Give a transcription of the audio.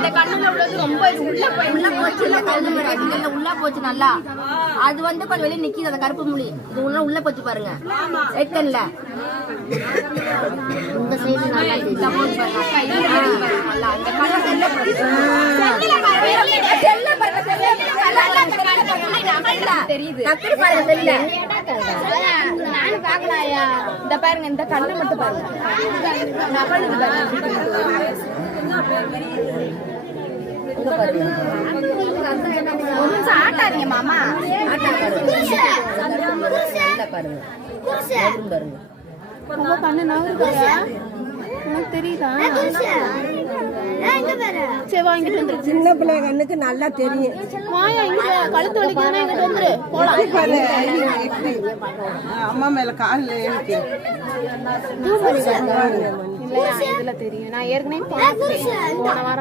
இந்த கண்ணுல உள்ளது ரொம்ப உள்ள போச்சு உள்ள போச்சு நல்லா. அது வந்து கொஞ்சம் வெளியே நிக்கிது அந்த கருப்பு முடி. இது உள்ள போச்சு பாருங்க. எட்டன்ல இந்த சைடு நல்லா இந்த போச்சு பாருங்க. நல்லா அந்த கண்ணு செல்ல பாருங்க. தெரியுது டக்குனு பாருங்க தெரியல. நானும் பார்க்கலாயா. இந்த பாருங்க இந்த கண்ணு மட்டும் பாருங்க. ஆட்டாதீங்க மாமா. கண்ணு தெரியுதா? சின்ன பிள்ளை கண்ணுக்கு நல்லா தெரியும். கழுத்து வலிக்குதுன்னா இங்கிட்டு வந்துரு போலாம். அம்மா மேல காலில் இல்லையா இதுல தெரியும். நான் ஏற்கனவே போன வாரம்